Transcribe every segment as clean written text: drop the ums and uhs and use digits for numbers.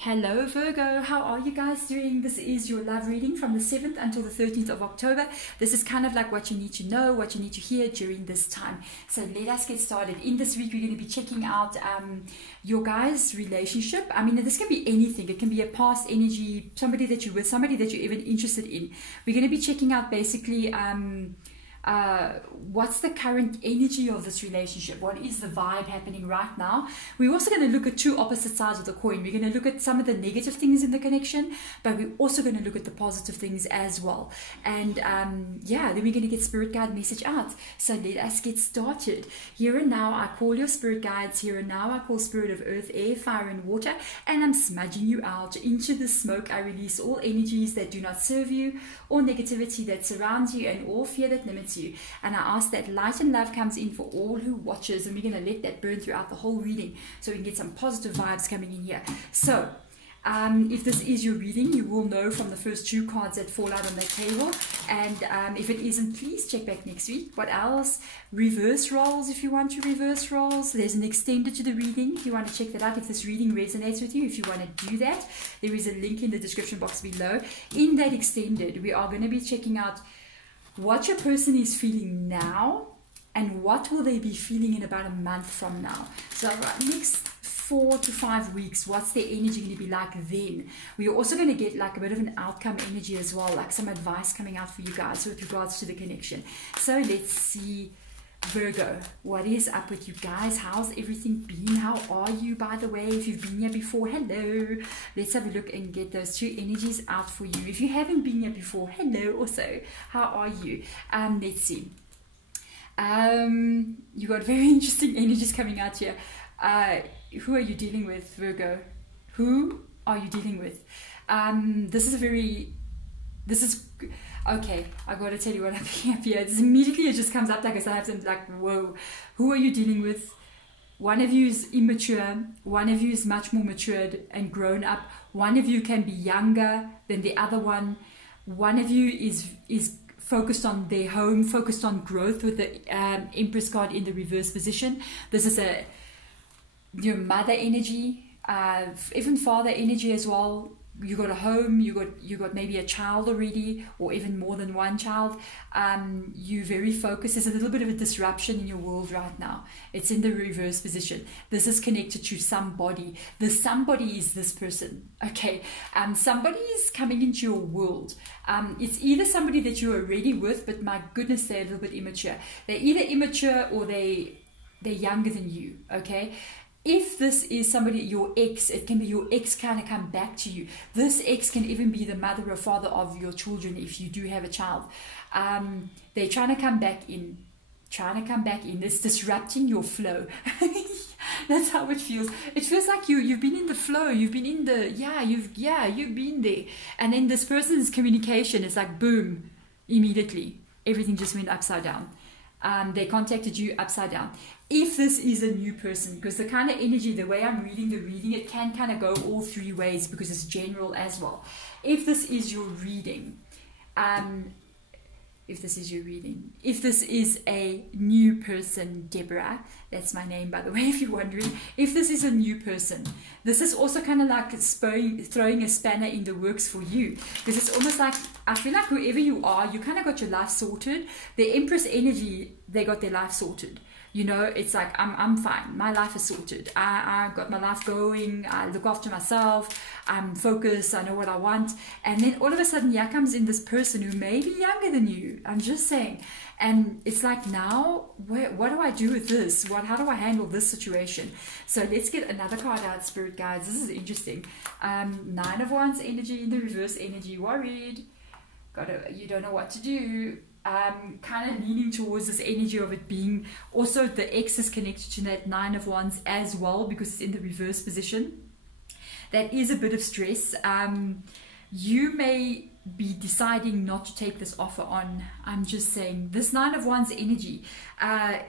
Hello Virgo, how are you guys doing? This is your love reading from the 7th until the 13th of October. This is kind of like what you need to know, what you need to hear during this time. So let us get started. In this week, we're going to be checking out your guys' relationship. I mean, this can be anything. It can be a past energy, somebody that you're with, somebody that you're even interested in. We're going to be checking out basically what's the current energy of this relationship? What is the vibe happening right now? We're also going to look at two opposite sides of the coin. We're going to look at some of the negative things in the connection, but we're also going to look at the positive things as well. And yeah, then we're going to get spirit guide message out. So let us get started. Here and now, I call your spirit guides. Here and now, I call spirit of earth, air, fire, and water, and I'm smudging you out. Into the smoke, I release all energies that do not serve you, all negativity that surrounds you, and all fear that limits you. And I ask that light and love comes in for all who watches, and we're going to let that burn throughout the whole reading so we can get some positive vibes coming in here. So if this is your reading, you will know from the first two cards that fall out on that table. And if it isn't, please check back next week. What else? Reverse roles if you want to reverse roles. There's an extended to the reading if you want to check that out. If this reading resonates with you, if you want to do that, there is a link in the description box below. In that extended, we are going to be checking out what your person is feeling now and what will they be feeling in about a month from now. So next 4 to 5 weeks, what's their energy going to be like then? We're also going to get like a bit of an outcome energy as well, like some advice coming out for you guys with regards to the connection. So let's see, Virgo, what is up with you guys? How's everything been? How are you, by the way? If you've been here before, hello. Let's have a look and get those two energies out for you. If you haven't been here before, hello also. How are you? Let's see. You got very interesting energies coming out here. Who are you dealing with, Virgo? Who are you dealing with? Okay, I gotta tell you what I'm picking up here. Immediately it just comes up like I have to like, whoa, who are you dealing with? One of you is immature, one of you is much more matured and grown up, one of you can be younger than the other one of you is focused on their home, focused on growth with the Empress card in the reverse position. This is your mother energy, even father energy as well. You got a home, you got maybe a child already, or even more than one child. You're very focused. There's a little bit of a disruption in your world right now. It's in the reverse position. This is connected to somebody. The somebody is this person. Okay, somebody is coming into your world. It's either somebody that you're already with, but my goodness, they're a little bit immature. They're either immature or they're younger than you. Okay. If this is somebody, your ex, it can be your ex kind of come back to you. This ex can even be the mother or father of your children if you do have a child. They're trying to come back in. It's disrupting your flow. That's how it feels. It feels like you've been in the flow. You've been in the, you've been there. And then this person's communication is like, boom, immediately. Everything just went upside down. They contacted you upside down. If this is a new person, because the kind of energy, the way I'm reading the reading, it can kind of go all three ways because it's general as well. If this is your reading, if this is a new person, Deborah, that's my name by the way, if you're wondering, if this is a new person, this is also kind of like throwing a spanner in the works for you, because it's almost like, I feel like whoever you are, you kind of got your life sorted. The Empress energy, they got their life sorted. You know, it's like, I'm fine. My life is sorted. I've got my life going. I look after myself. I'm focused. I know what I want. And then all of a sudden, here comes in this person who may be younger than you. I'm just saying. And it's like, now, what do I do with this? How do I handle this situation? So let's get another card out, Spirit Guides. This is interesting. 9 of Wands energy in the reverse energy. Worried. You don't know what to do. Kind of leaning towards this energy of it being also the X is connected to that 9 of Wands as well because it's in the reverse position. That is a bit of stress. You may be deciding not to take this offer on. I'm just saying this Nine of Wands energy,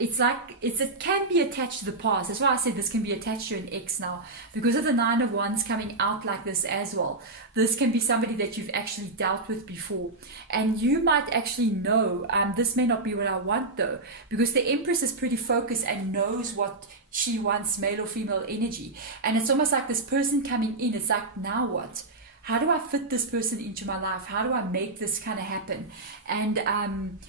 it's like it can be attached to the past. That's why I said this can be attached to an ex now, because of the Nine of Wands coming out like this as well. This can be somebody that you've actually dealt with before, and you might actually know, this may not be what I want though, because the Empress is pretty focused and knows what she wants, male or female energy. And it's almost like this person coming in, it's like, now what? How do I fit this person into my life? How do I make this kind of happen? And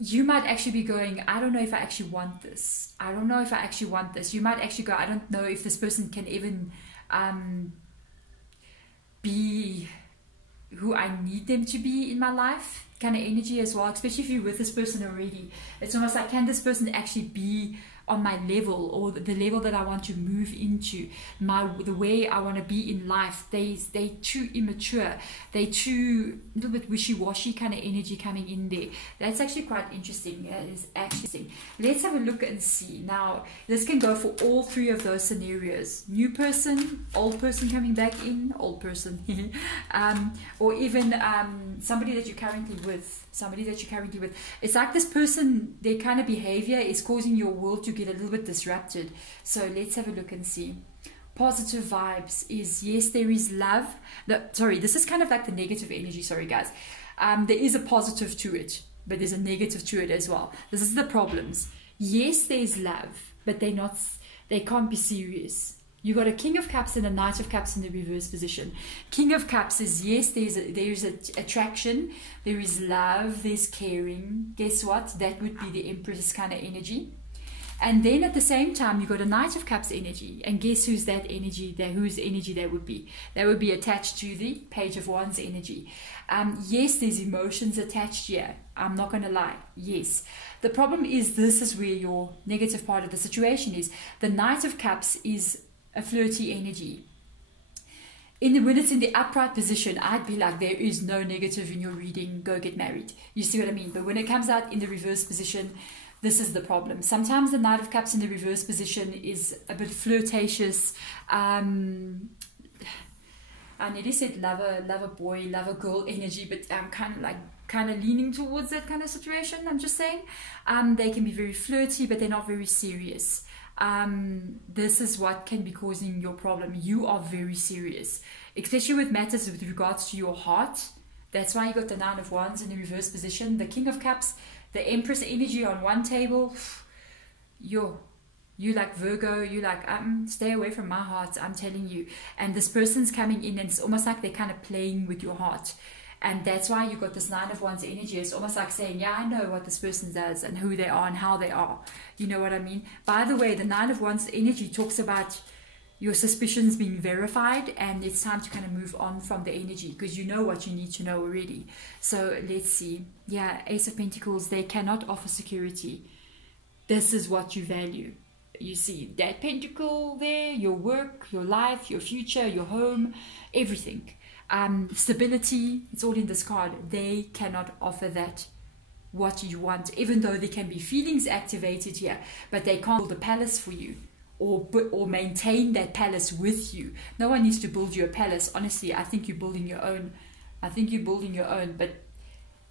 you might actually be going, I don't know if I actually want this. I don't know if I actually want this. You might actually go, I don't know if this person can even be who I need them to be in my life, kind of energy as well, especially if you're with this person already. It's almost like, can this person actually be on my level, or the level that I want to move into, the way I want to be in life? They too immature, they too a little bit wishy-washy kind of energy coming in there. That's actually quite interesting. It is actually interesting. Let's have a look and see. Now this can go for all three of those scenarios: new person, old person coming back in, old person or even somebody that you're currently with. It's like this person, their kind of behavior is causing your world to get a little bit disrupted. So let's have a look and see. Positive vibes is, yes, there is love. Sorry, this is kind of like the negative energy. Sorry guys, there is a positive to it, but there's a negative to it as well. This is the problems. Yes, there's love, but they can't be serious. You got a King of Cups and a Knight of Cups in the reverse position. King of Cups is, yes, there's attraction, there is love, there's caring. Guess what? That would be the Empress kind of energy. And then at the same time, you got a Knight of Cups energy. And guess who's that energy? Whose energy that would be? That would be attached to the Page of Wands energy. Yes, there's emotions attached here. I'm not going to lie. Yes. The problem is, this is where your negative part of the situation is. The Knight of Cups is a flirty energy. When it's in the upright position, I'd be like, there is no negative in your reading, go get married. You see what I mean? But when it comes out in the reverse position, this is the problem. Sometimes the Knight of Cups in the reverse position is a bit flirtatious. I nearly said lover boy, lover girl energy, but I'm kind of leaning towards that kind of situation. I'm just saying, they can be very flirty, but they're not very serious. This is what can be causing your problem. You are very serious, especially with matters with regards to your heart. That's why you got the Nine of Wands in the reverse position, the King of Cups, the Empress energy on one table. You like Virgo, you like, stay away from my heart, I'm telling you. And this person's coming in, and it's almost like they're kind of playing with your heart. And that's why you got this Nine of Wands energy. It's almost like saying, yeah, I know what this person does and who they are and how they are. You know what I mean? By the way, the Nine of Wands energy talks about your suspicions being verified, and it's time to kind of move on from the energy, because you know what you need to know already. So let's see. Yeah, Ace of Pentacles, they cannot offer security. This is what you value. You see that pentacle there, your work, your life, your future, your home, everything. Stability, it's all in this card. They cannot offer that, what you want, even though there can be feelings activated here, but they can't build a palace for you, or maintain that palace with you. No one needs to build you a palace. Honestly, I think you're building your own. But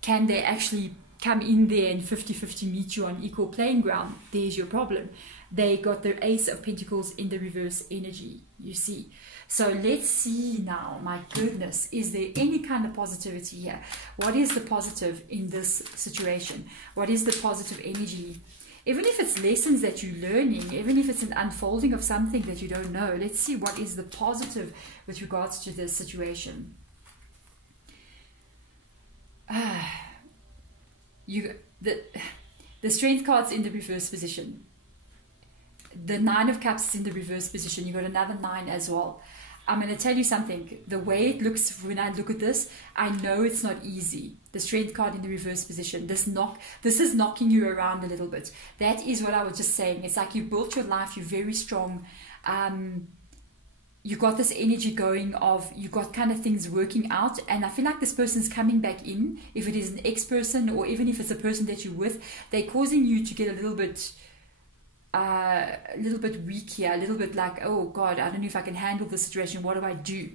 can they actually come in there and 50-50 meet you on equal playing ground? There's your problem. They got their Ace of Pentacles in the reverse energy, you see. So let's see now, my goodness, is there any kind of positivity here? What is the positive in this situation? What is the positive energy? Even if it's lessons that you're learning, even if it's an unfolding of something that you don't know, let's see what is the positive with regards to this situation. The Strength card's in the reverse position. The Nine of Cups is in the reverse position. You got another 9 as well. I'm going to tell you something. The way it looks when I look at this, I know it's not easy. The Strength card in the reverse position. This is knocking you around a little bit. That is what I was just saying. It's like you built your life. You're very strong. You got this energy going of, you got kind of things working out. And I feel like this person's coming back in. If it is an ex-person, or even if it's a person that you're with, they're causing you to get a little bit weak here, a little bit like, oh God, I don't know if I can handle the situation, what do I do?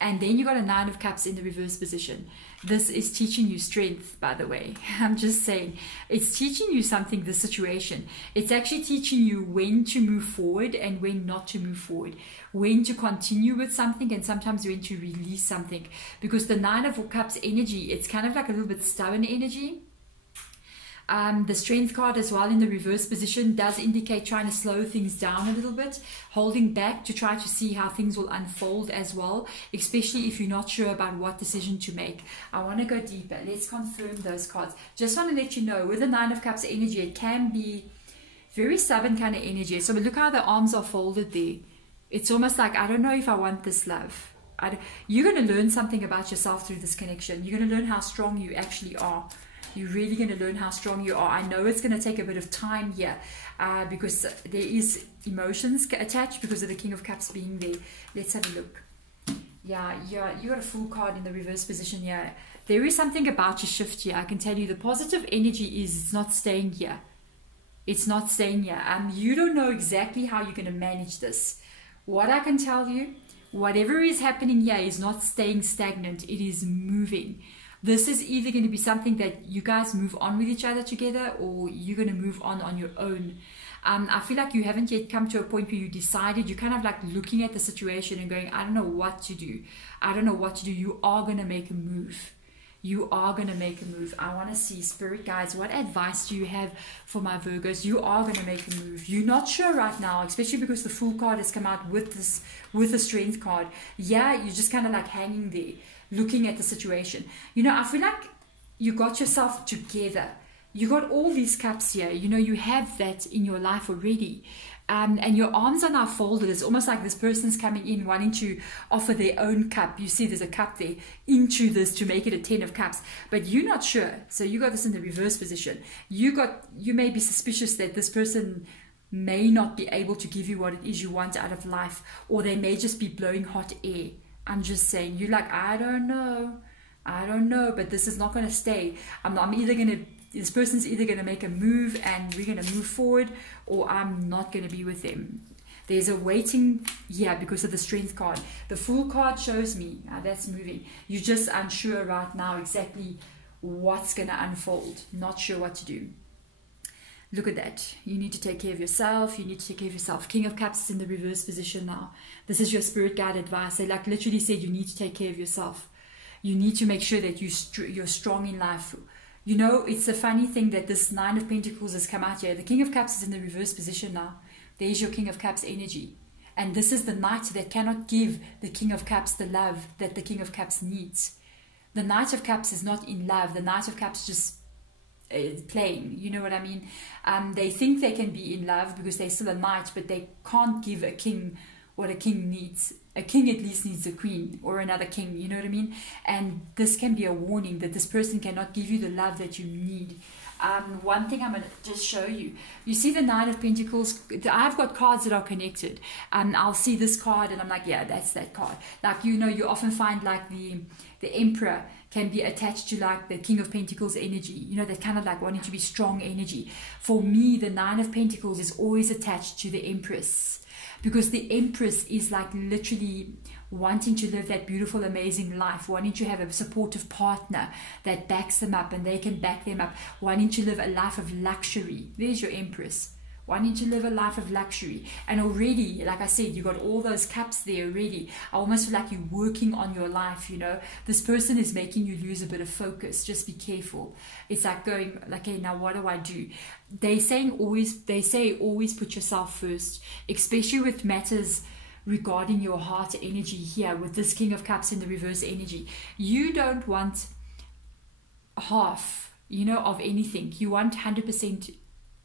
And then you got a 9 of Cups in the reverse position. This is teaching you strength, by the way. I'm just saying, it's teaching you something, this situation. It's actually teaching you when to move forward and when not to move forward, when to continue with something and sometimes when to release something. Because the 9 of Cups energy, it's kind of like a little bit stubborn energy. The Strength card as well in the reverse position does indicate trying to slow things down a little bit, holding back to try to see how things will unfold as well, especially if you're not sure about what decision to make. I want to go deeper. Let's confirm those cards. Just want to let you know, with the 9 of Cups energy, it can be very stubborn kind of energy. So look how the arms are folded there. It's almost like, I don't know if I want this love. You're going to learn something about yourself through this connection. You're going to learn how strong you actually are. You're really going to learn how strong you are. I know it's going to take a bit of time here because there is emotions attached because of the King of Cups being there. Let's have a look. Yeah, you got a Fool card in the reverse position here. There is something about your shift here. I can tell you the positive energy is it's not staying here. It's not staying here. You don't know exactly how you're going to manage this. What I can tell you, whatever is happening here is not staying stagnant. It is moving. This is either going to be something that you guys move on with each other together, or you're going to move on your own. I feel like you haven't yet come to a point where you decided. You're kind of like looking at the situation and going, I don't know what to do. I don't know what to do. You are going to make a move. You are going to make a move. I want to see, Spirit guides, what advice do you have for my Virgos? You are going to make a move. You're not sure right now, especially because the Fool card has come out with the Strength card. Yeah, you're just kind of like hanging there, looking at the situation. You know, I feel like you got yourself together. You got all these cups here. You know, you have that in your life already. And your arms are now folded. It's almost like this person's coming in wanting to offer their own cup. You see there's a cup there into this to make it a 10 of Cups. But you're not sure. So you got this in the reverse position. You may be suspicious that this person may not be able to give you what it is you want out of life. Or they may just be blowing hot air. I'm just saying, you're like, I don't know, but this is not going to stay. This person's either going to make a move and we're going to move forward, or I'm not going to be with them. There's a waiting here because of the Strength card. The Fool card shows me that's moving. You're just unsure right now exactly what's going to unfold. Not sure what to do. Look at that. You need to take care of yourself. You need to take care of yourself. King of Cups is in the reverse position now. This is your spirit guide advice. They like literally said you need to take care of yourself. You need to make sure that you're strong in life. You know, it's a funny thing that this 9 of Pentacles has come out here. The King of Cups is in the reverse position now. There's your King of Cups energy. And this is the Knight that cannot give the King of Cups the love that the King of Cups needs. The Knight of Cups is not in love. The Knight of Cups just playing, you know what I mean? They think they can be in love because they're still a knight, but they can't give a king what a king needs. A king at least needs a queen or another king, you know what I mean? And this can be a warning that this person cannot give you the love that you need. One thing I'm going to just show you. You see the 9 of Pentacles? I've got cards that are connected. I'll see this card and I'm like, yeah, that's that card. Like, you know, you often find like the Emperor can be attached to like the King of Pentacles energy. You know, that kind of like wanting to be strong energy. For me, the 9 of Pentacles is always attached to the Empress. Because the Empress is like literally wanting to live that beautiful, amazing life, wanting to have a supportive partner that backs them up and they can back them up, wanting to live a life of luxury. There's your Empress. Wanting to live a life of luxury. And already, like I said, you got all those cups there already. I almost feel like you're working on your life, you know. This person is making you lose a bit of focus. Just be careful. It's like going, like, okay, now what do I do? They say always put yourself first, especially with matters regarding your heart energy here with this King of Cups in the reverse energy. You don't want half, you know, of anything. You want 100%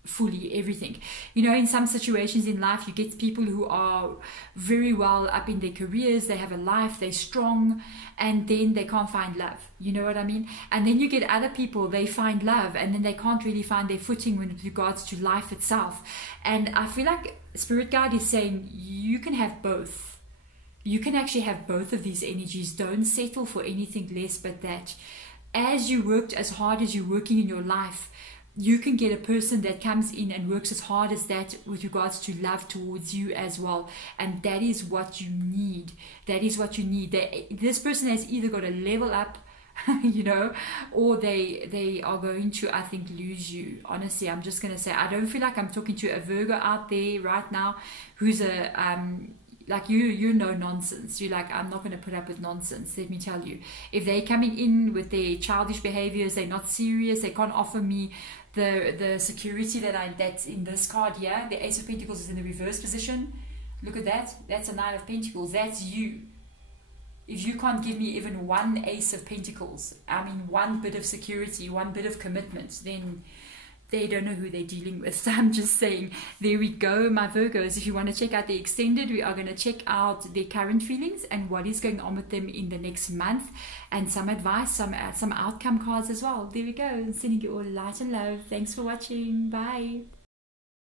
fully everything. You know, in some situations in life, you get people who are very well up in their careers, they have a life, they're strong, and then they can't find love. You know what I mean? And then you get other people, they find love, and then they can't really find their footing with regards to life itself. And I feel like Spirit Guide is saying you can have both. You can actually have both of these energies. Don't settle for anything less but that. As you worked as hard as you're working in your life, you can get a person that comes in and works as hard as that with regards to love towards you as well. And that is what you need. That is what you need. This person has either got to level up, you know, or they are going to, I think, lose you. Honestly, I'm just going to say, I don't feel like I'm talking to a Virgo out there right now who's like you're no nonsense. You're like, I'm not going to put up with nonsense. Let me tell you, if they're coming in with their childish behaviors, they're not serious, they can't offer me the security that's in this card here. The Ace of Pentacles is in the reverse position. Look at that. That's a Nine of Pentacles. That's you. If you can't give me even one Ace of Pentacles, I mean one bit of security, one bit of commitment, then they don't know who they're dealing with. So I'm just saying, there we go, my Virgos. If you want to check out the extended, we are going to check out their current feelings and what is going on with them in the next month, and some advice, some outcome cards as well. There we go. I'm sending you all light and love. Thanks for watching. Bye.